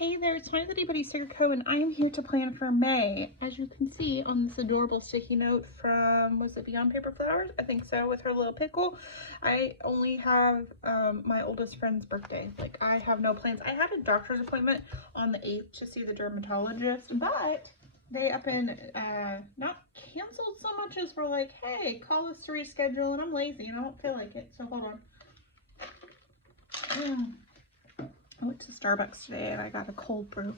Hey there, it's Mauly of IttyBittyStickerCo, and I am here to plan for May. As you can see on this adorable sticky note from, was it Beyond Paper Flowers? I think so, with her little pickle. I only have my oldest friend's birthday. Like, I have no plans. I had a doctor's appointment on the 8th to see the dermatologist, but they up and not canceled so much as were like, hey, call us to reschedule, and I'm lazy and I don't feel like it, so hold on. I went to Starbucks today and I got a cold brew.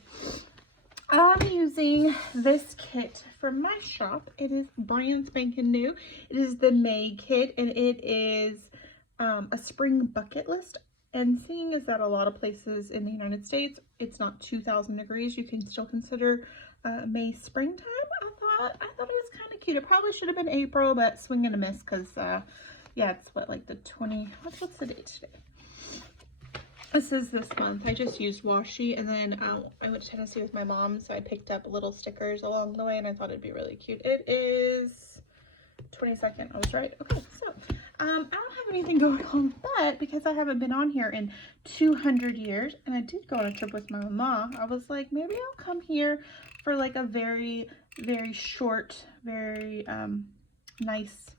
I'm using this kit from my shop. It is brand spanking new. It is the May kit, and it is a spring bucket list. And seeing as that a lot of places in the United States, it's not 2,000 degrees, you can still consider May springtime. I thought it was kind of cute. It probably should have been April, but swing and a miss because yeah, it's what, like the 20, what's the date today? This is this month. I just used washi, and then I went to Tennessee with my mom, so I picked up little stickers along the way, and I thought it'd be really cute. It is 22nd. I was right. Okay, so I don't have anything going on, but because I haven't been on here in 200 years, and I did go on a trip with my mama, I was like, maybe I'll come here for like a very, very short, very nice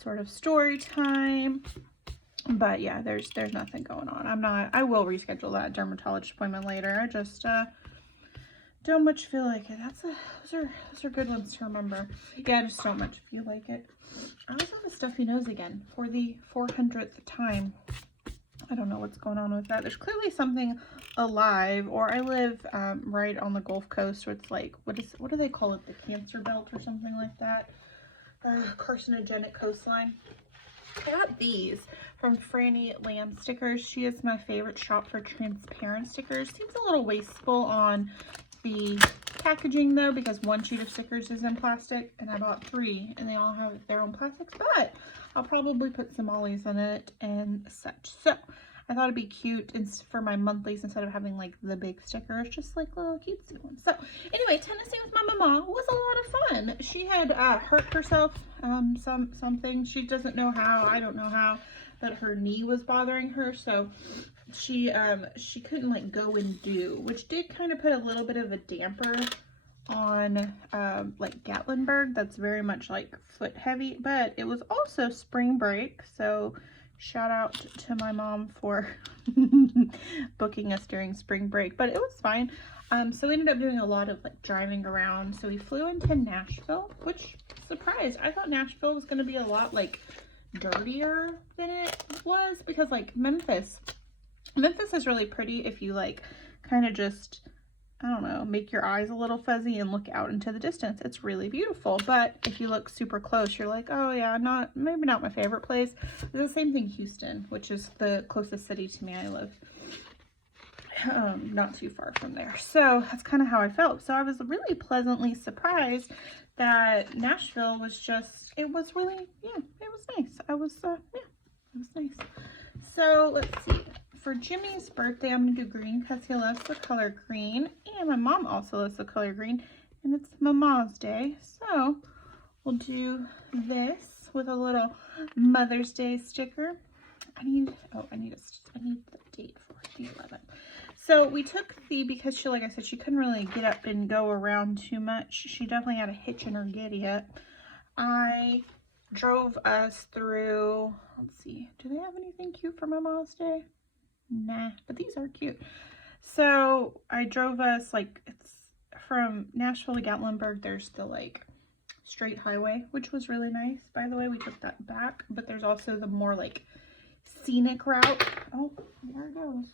sort of story time. But yeah, there's nothing going on. I will reschedule that dermatologist appointment later. I just don't much feel like it. Those are good ones to remember. Yeah, I just don't much feel like it. I was on a stuffy nose again for the 400th time. I don't know what's going on with that. There's clearly something alive, or I live right on the Gulf Coast, where it's like, what do they call it? The Cancer Belt or something like that. Carcinogenic coastline. I got these from Franny Lamb Stickers. She is my favorite shop for transparent stickers. Seems a little wasteful on the packaging though, because one sheet of stickers is in plastic, and I bought 3 and they all have their own plastics, but I'll probably put some Mauly's in it and such. So I thought it'd be cute for my monthlies, instead of having like the big stickers, just like little cutesy ones. So anyway, Tennessee with my mama was a lot of fun. She had hurt herself something. She doesn't know how, I don't know how, but her knee was bothering her, so she couldn't like go and do, which did kind of put a little bit of a damper on like Gatlinburg. That's very much like foot heavy, but it was also spring break, so shout out to my mom for booking us during spring break, but it was fine. So we ended up doing a lot of like driving around. So we flew into Nashville, which, surprised, I thought Nashville was going to be a lot like dirtier than it was, because like Memphis is really pretty if you like kind of just, I don't know, make your eyes a little fuzzy and look out into the distance. It's really beautiful, but if you look super close, you're like, oh yeah, maybe not my favorite place. It's the same thing Houston, which is the closest city to me. I live not too far from there, so that's kind of how I felt. So I was really pleasantly surprised that Nashville was just, it was really, yeah, it was nice. Yeah, it was nice. So let's see. For Jimmy's birthday, I'm going to do green because he loves the color green. And my mom also loves the color green. And it's Mama's Day. So we'll do this with a little Mother's Day sticker. I need the date for the 11th. So we took because she, like I said, she couldn't really get up and go around too much. She definitely had a hitch in her giddy-up. I drove us through, let's see, do they have anything cute for Mama's Day? Nah, but these are cute. So I drove us, like, it's from Nashville to Gatlinburg. There's the like straight highway, which was really nice. By the way, we took that back, but there's also the more like scenic route. Oh, there it goes.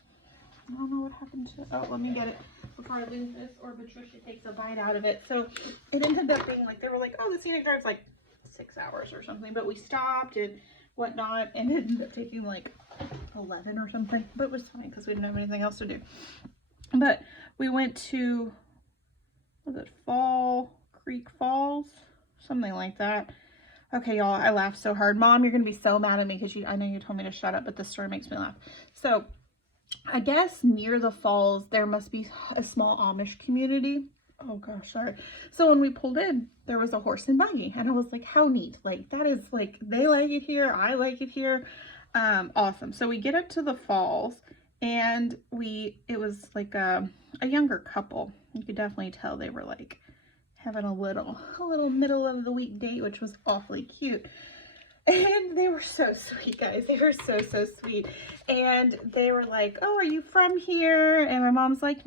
I don't know what happened to it. Oh, let me get it before I lose this, or Patricia takes a bite out of it. So it ended up being like, they were like, oh, the scenic drive's like 6 hours or something, but we stopped and whatnot, and it ended up taking like 11 or something, but it was fine because we didn't have anything else to do. But we went to, was it Fall Creek Falls, something like that. Okay, y'all, I laughed so hard. Mom, you're gonna be so mad at me because I know you told me to shut up, but this story makes me laugh. So I guess near the falls there must be a small Amish community. Oh gosh, sorry. So when we pulled in, there was a horse and buggy, and I was like, how neat. Like, that is like, they like it here, I like it here. Awesome. So we get up to the falls, and it was like a a younger couple. You could definitely tell they were like having a little middle of the week date, which was awfully cute. And they were so sweet, guys. They were so sweet. And they were like, oh, are you from here? And my mom's like,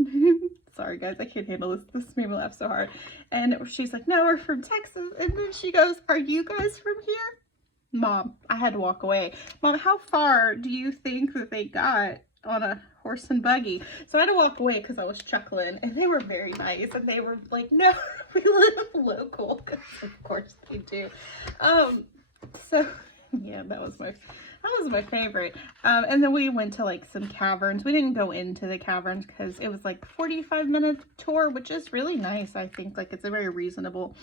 sorry guys, I can't handle this. This made me laugh so hard. And she's like, no, we're from Texas. And then she goes, are you guys from here? Mom, I had to walk away. Mom, how far do you think that they got on a horse and buggy? So I had to walk away because I was chuckling, and they were very nice, and they were like, no, we live local, because of course they do. So yeah, that was my favorite. And then we went to like some caverns. We didn't go into the caverns because it was like 45-minute tour, which is really nice. I think like it's a very reasonable,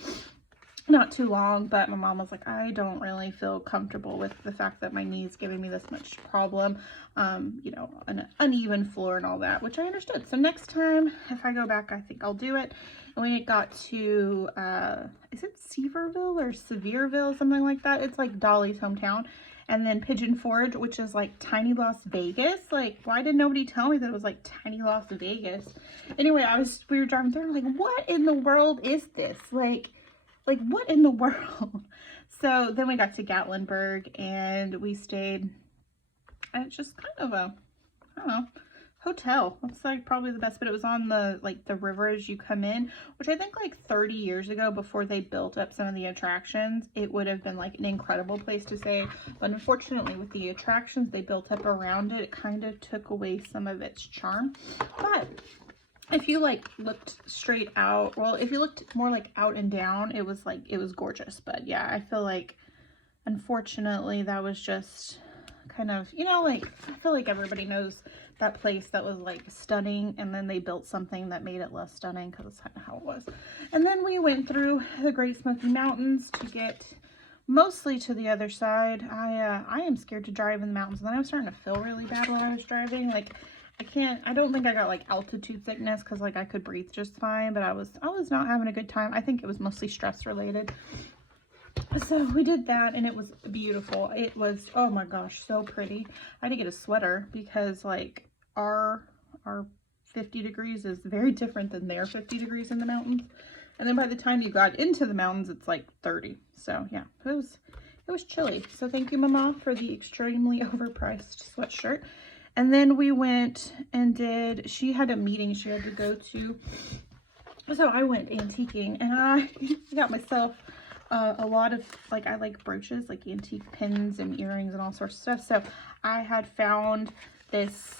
not too long, but my mom was like, I don't really feel comfortable with the fact that my knee's giving me this much problem, you know, an uneven floor and all that, which I understood. So next time, if I go back, I think I'll do it. And we got to, is it Sevierville or Sevierville, something like that? It's like Dolly's hometown. And then Pigeon Forge, which is like tiny Las Vegas. Like, why did nobody tell me that it was like tiny Las Vegas? Anyway, we were driving through, like, what in the world is this? Like what in the world? So then we got to Gatlinburg, and we stayed at just kind of a, I don't know, hotel. That's like probably the best, but it was on the, like the river as you come in, which I think like 30 years ago, before they built up some of the attractions, it would have been like an incredible place to stay. But unfortunately, with the attractions they built up around it, it kind of took away some of its charm. But if you like looked straight out, well, if you looked more like out and down, it was gorgeous. But yeah, I feel like unfortunately that was just kind of, you know, like I feel like everybody knows that place that was like stunning, and then they built something that made it less stunning, because that's kind of how it was. And then we went through the Great Smoky Mountains to get mostly to the other side. I am scared to drive in the mountains, and then I was starting to feel really bad while I was driving. Like I don't think I got like altitude sickness, because like I could breathe just fine, but I was not having a good time. I think it was mostly stress related. So we did that, and it was beautiful. It was, oh my gosh, so pretty. I had to get a sweater because like our 50 degrees is very different than their 50 degrees in the mountains. And then by the time you got into the mountains, it's like 30. So yeah, it was chilly. So thank you, Mama, for the extremely overpriced sweatshirt. And then we went and she had a meeting she had to go to. So I went antiquing, and I got myself a lot of, like, I like brooches, like antique pins and earrings and all sorts of stuff. So I had found this,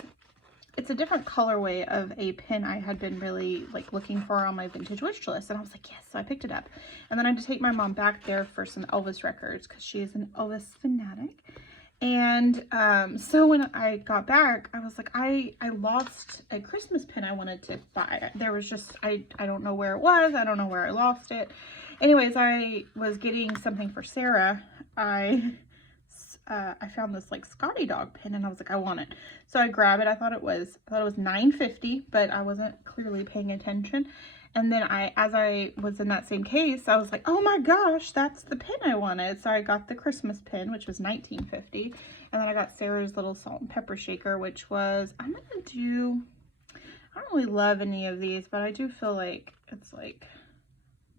it's a different colorway of a pin I had been really like looking for on my vintage wish list. And I was like, yes, so I picked it up. And then I had to take my mom back there for some Elvis records, because she is an Elvis fanatic. And so when I got back, I was like, I lost a Christmas pin I wanted to buy. There was just, I don't know where it was. I don't know where I lost it. Anyways, I was getting something for Sarah. I found this like Scotty dog pin, and I was like, I want it. So I grabbed it. I thought it was $9.50, but I wasn't clearly paying attention. And then as I was in that same case, I was like, oh my gosh, that's the pin I wanted. So I got the Christmas pin, which was $19.50. And then I got Sarah's little salt and pepper shaker, which was, I don't really love any of these, but I do feel like it's like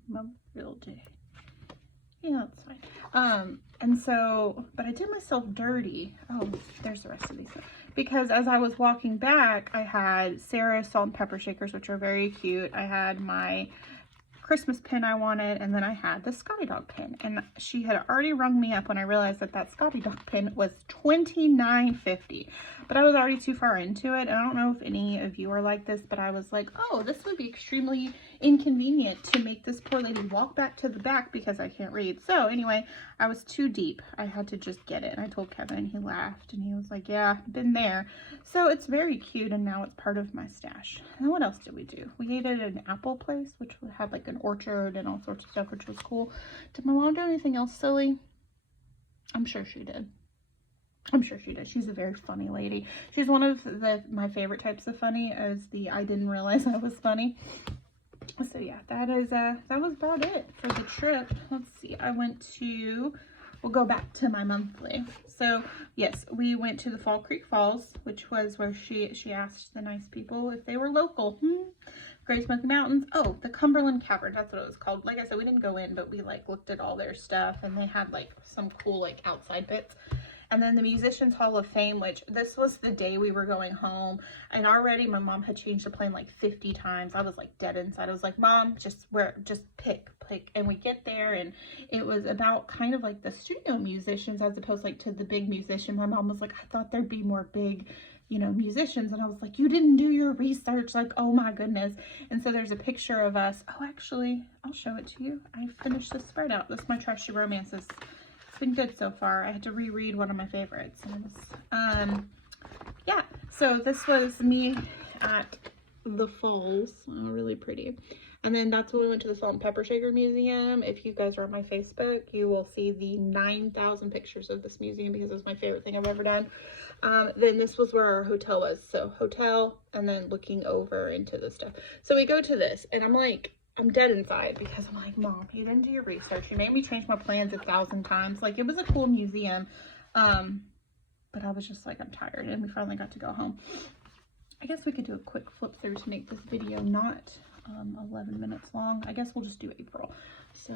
Memorial Day. Yeah, that's fine. And so, but I did myself dirty. Oh, there's the rest of these. Because as I was walking back, I had Sarah's salt and pepper shakers, which are very cute. I had my Christmas pin I wanted, and then I had the Scotty dog pin. And she had already rung me up when I realized that Scotty dog pin was $29.50. But I was already too far into it. And I don't know if any of you are like this, but I was like, oh, this would be extremely inconvenient to make this poor lady walk back to the back because I can't read. So anyway, I was too deep. I had to just get it. And I told Kevin, he laughed, and he was like, yeah, been there. So it's very cute, and now it's part of my stash. And what else did we do? We ate at an apple place, which had like an orchard and all sorts of stuff, which was cool. Did my mom do anything else silly? I'm sure she did. I'm sure she did. She's a very funny lady. She's one of my favorite types of funny, as the I didn't realize I was funny. So yeah, that was about it for the trip. Let's see. We'll go back to my monthly. So yes, we went to the Fall Creek Falls, which was where she asked the nice people if they were local. Great Smoky Mountains. Oh, the Cumberland Cavern, that's what it was called. Like I said, we didn't go in, but we like looked at all their stuff, and they had like some cool like outside bits. And then the Musicians Hall of Fame, which this was the day we were going home, and already my mom had changed the plan like 50 times. I was like dead inside. I was like, Mom, just pick. And we get there, and it was about kind of like the studio musicians as opposed like to the big musician. My mom was like, I thought there'd be more big, you know, musicians. And I was like, you didn't do your research. Like, oh my goodness. And so there's a picture of us. Oh, actually, I'll show it to you. I finished the spread out. This is my Trashy Romances. It's been good so far. I had to reread one of my favorites. And it was, yeah. So this was me at the falls. Oh, really pretty. And then that's when we went to the Salt and Pepper Shaker Museum. If you guys are on my Facebook, you will see the 9,000 pictures of this museum because it was my favorite thing I've ever done. Then this was where our hotel was. So hotel, and then looking over into the stuff. So we go to this, and I'm like, I'm dead inside because I'm like, Mom, you didn't do your research. You made me change my plans 1,000 times. Like, it was a cool museum. But I was just like, I'm tired, and we finally got to go home. I guess we could do a quick flip through to make this video not 11 minutes long. I guess we'll just do April. So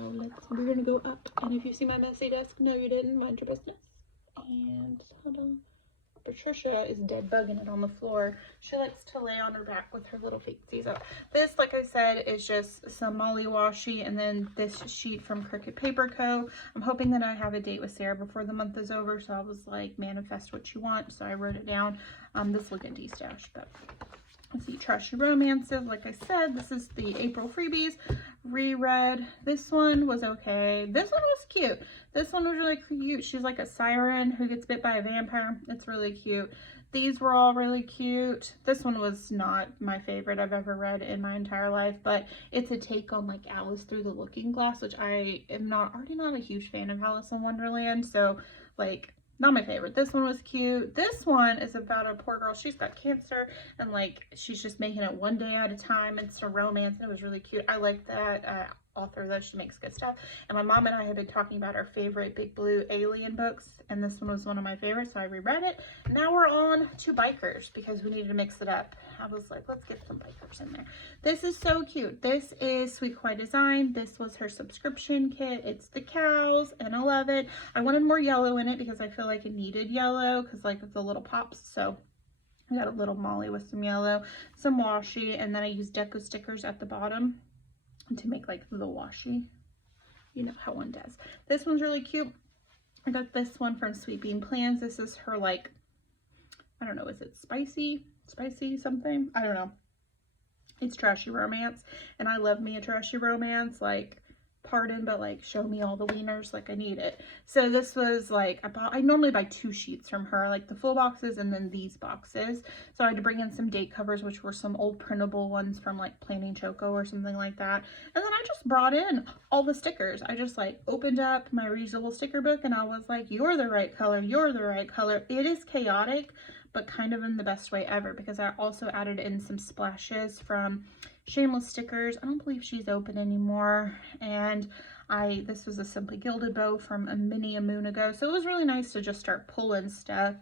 we're gonna go up, and if you see my messy desk, no you didn't, mind your business. And hold on, Patricia is dead bugging it on the floor. She likes to lay on her back with her little feetsies up. This, like I said, is just some Mauly washi, and then this sheet from Cricut Paper Co. I'm hoping that I have a date with Sarah before the month is over, so I was like, manifest what you want, so I wrote it down. This will get destashed, but let's see, Trashy Romances. Like I said, this is the April freebies. Reread. This one was okay. This one was cute. This one was really cute. She's like a siren who gets bit by a vampire. It's really cute. These were all really cute. This one was not my favorite I've ever read in my entire life, but it's a take on like Alice Through the Looking Glass, which I am already not a huge fan of Alice in Wonderland, so like, not my favorite. This one was cute. This one is about a poor girl. She's got cancer, and like she's just making it one day at a time. It's a romance, and it was really cute. I like that author though. She makes good stuff. And my mom and I have been talking about our favorite Big Blue alien books, and this one was one of my favorites, so I reread it. Now we're on to bikers because we needed to mix it up. I was like, let's get some bikers in there. This is so cute. This is Sweet Kawaii Design. This was her subscription kit. It's the cows, and I love it. I wanted more yellow in it because I feel like it needed yellow because like of the little pops. So I got a little Mauly with some yellow, some washi, and then I used deco stickers at the bottom to make like the washi. You know how one does. This one's really cute. I got this one from Sweet Bean Plans. This is her like, I don't know, is it spicy something? I don't know. It's Trashy Romance, and I love me a Trashy Romance. Like, pardon, but like, show me all the wieners, like I need it. So this was like, I normally buy 2 sheets from her, like the full boxes and then these boxes. So I had to bring in some date covers, which were some old printable ones from like Planning Choco or something like that. And then I just brought in all the stickers. I just like opened up my reusable sticker book, and I was like, you're the right color, you're the right color. It is chaotic, but kind of in the best way ever, because I also added in some splashes from Shameless Stickers. I don't believe she's open anymore. And this was a Simply Gilded bow from a moon ago. So it was really nice to just start pulling stuff.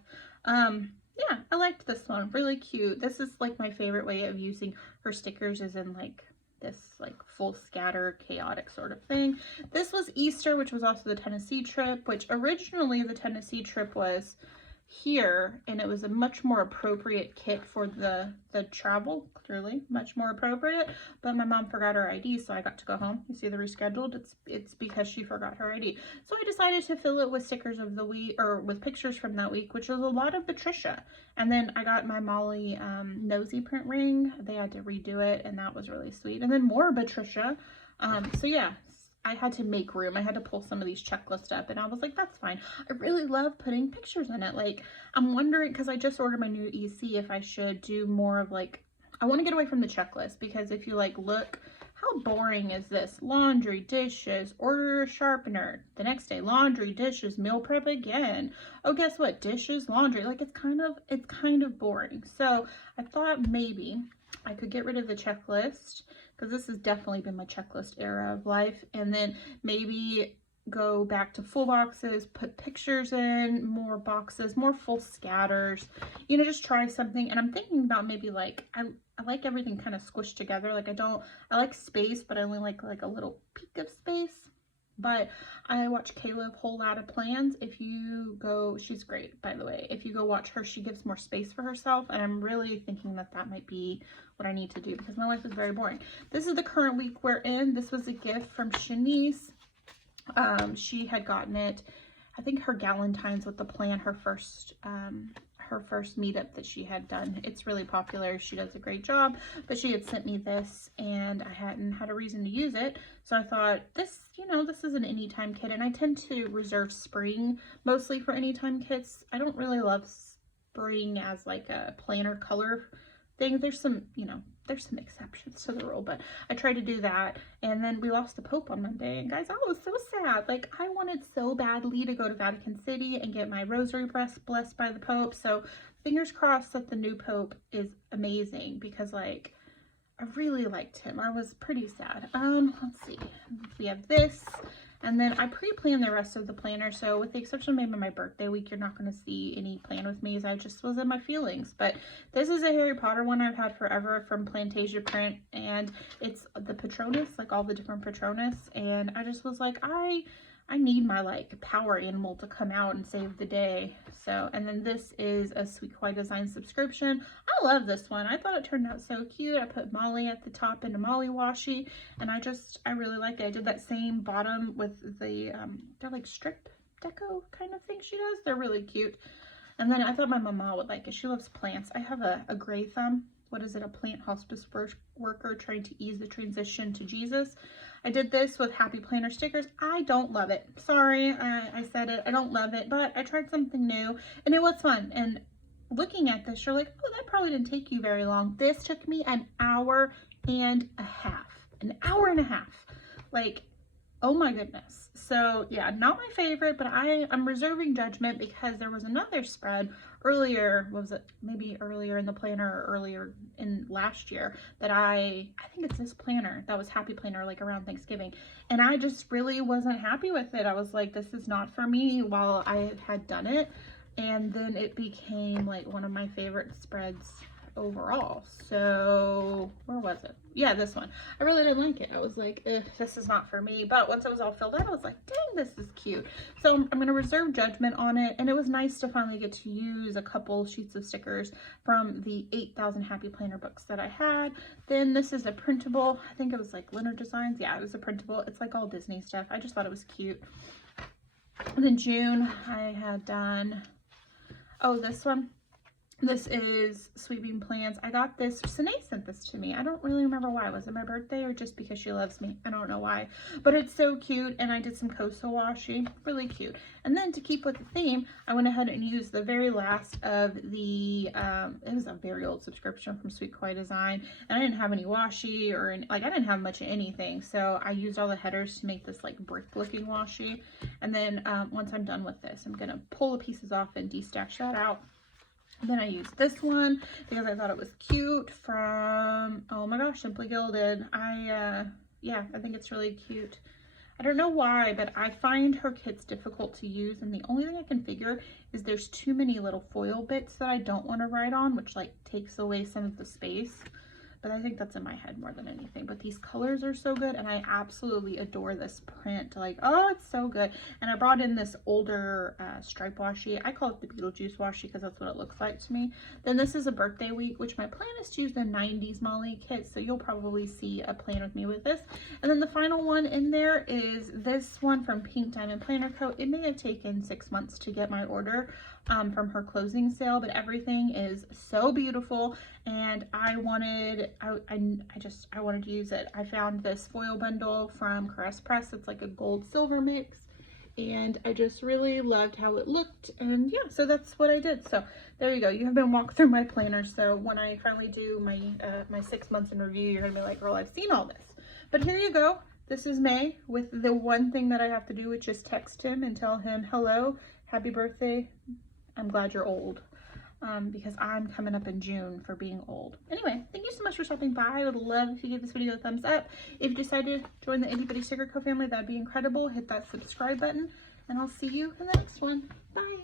Yeah, I liked this one. Really cute. This is like my favorite way of using her stickers, is in like this like full scatter chaotic sort of thing. This was Easter, which was also the Tennessee trip, which originally the Tennessee trip was here, and it was a much more appropriate kit for the travel, clearly much more appropriate, but my mom forgot her ID, so I got to go home. You see the rescheduled, it's because she forgot her ID. So I decided to fill it with stickers of the week, or with pictures from that week, which was a lot of Patricia. And then I got my Mauly nosy print ring. They had to redo it, and that was really sweet. And then more Patricia. So yeah, I had to make room. I had to pull some of these checklists up, and I was like, that's fine. I really love putting pictures in it. Like, I'm wondering, because I just ordered my new EC, if I should do more of like, I want to get away from the checklist, because if you like look, how boring is this? Laundry, dishes, order a sharpener. The next day, laundry, dishes, meal prep again. Oh, guess what? Dishes, laundry. Like, it's kind of boring. So I thought maybe I could get rid of the checklist, because this has definitely been my checklist era of life, and then maybe go back to full boxes, put pictures in, more boxes, more full scatters, you know, just try something. And I'm thinking about maybe like, I like everything kind of squished together. Like I like space, but I only like a little peak of space. But I watch Kayla Whole Lotta Plans. If you go, she's great, by the way. If you go watch her, she gives more space for herself. And I'm really thinking that that might be what I need to do because my life is very boring. This is the current week we're in. This was a gift from Shanice. She had gotten it, I think her Galentine's with the plan, her first meetup that she had done. It's really popular. She does a great job, but she had sent me this and I hadn't had a reason to use it. So I thought this, you know, this is an anytime kit, and I tend to reserve spring mostly for anytime kits. I don't really love spring as like a planner color thing. There's some, you know, there's some exceptions to the rule, but I tried to do that. And then we lost the Pope on Monday, and guys, I was so sad. Like, I wanted so badly to go to Vatican City and get my rosary blessed by the Pope. So fingers crossed that the new Pope is amazing, because like I really liked him. I was pretty sad. Let's see, we have this. And then I pre-planned the rest of the planner, so with the exception of maybe my birthday week, you're not going to see any plan with me, as I just was in my feelings. But this is a Harry Potter one I've had forever from Plantasia Print, and it's the Patronus, like all the different Patronus, and I just was like, I need my like power animal to come out and save the day. So, and then this is a Sweet Kawaii Design subscription. I love this one. I thought it turned out so cute. I put Mauly at the top in a Mauly washi, and I really like it. I did that same bottom with the, they're like strip deco kind of thing she does. They're really cute. And then I thought my mama would like it. She loves plants. I have a gray thumb. What is it? A plant hospice worker trying to ease the transition to Jesus. I did this with Happy Planner stickers. I don't love it. Sorry, I said it. I don't love it, but I tried something new and it was fun. And looking at this, you're like, oh, that probably didn't take you very long. This took me an hour and a half. An hour and a half. Like, oh my goodness. So yeah, not my favorite, but I'm reserving judgment because there was another spread earlier, what was it, maybe earlier in the planner or earlier in last year, that I think it's this planner that was Happy Planner, like around Thanksgiving, and I just really wasn't happy with it. I was like, this is not for me while I had done it, and then it became like one of my favorite spreads overall. So where was it? Yeah, this one. I really didn't like it. I was like, this is not for me. But once it was all filled out, I was like, dang, this is cute. So I'm going to reserve judgment on it. And it was nice to finally get to use a couple sheets of stickers from the 8,000 Happy Planner books that I had. Then this is a printable. I think it was like Leonard Designs. Yeah, it was a printable. It's like all Disney stuff. I just thought it was cute. And then June, I had done, oh, this one. This is Sweet Bean Plans. I got this, Sine sent this to me. I don't really remember why. Was it my birthday or just because she loves me? I don't know why. But it's so cute, and I did some Koso washi. Really cute. And then to keep with the theme, I went ahead and used the very last of the, it was a very old subscription from Sweet Kawaii Design, and I didn't have any washi or any, like I didn't have much of anything. So I used all the headers to make this like brick looking washi. And then once I'm done with this, I'm going to pull the pieces off and destash that out. Then I used this one because I thought it was cute from, oh my gosh, Simply Gilded. Yeah, I think it's really cute. I don't know why, but I find her kits difficult to use, and the only thing I can figure is there's too many little foil bits that I don't want to write on, which like takes away some of the space. But I think that's in my head more than anything. But these colors are so good, and I absolutely adore this print. Like, oh, it's so good. And I brought in this older stripe washi. I call it the Beetlejuice washi because that's what it looks like to me. Then this is a birthday week, which my plan is to use the 90s Mauly kit, so you'll probably see a plan with me with this. And then the final one in there is this one from Pink Diamond Planner Co. It may have taken 6 months to get my order from her closing sale, but everything is so beautiful, and I wanted to use it. I found this foil bundle from Caress Press. It's like a gold silver mix, and I just really loved how it looked. And yeah, so that's what I did. So there you go. You have been walked through my planner. So when I finally do my my 6 months in review, you're gonna be like, girl, I've seen all this. But here you go. This is May, with the one thing that I have to do, which is text him and tell him, hello, happy birthday, I'm glad you're old. because I'm coming up in June for being old. Anyway, thank you so much for stopping by. I would love if you gave this video a thumbs up. If you decided to join the IttyBittyStickerCo family, that'd be incredible. Hit that subscribe button, and I'll see you in the next one. Bye.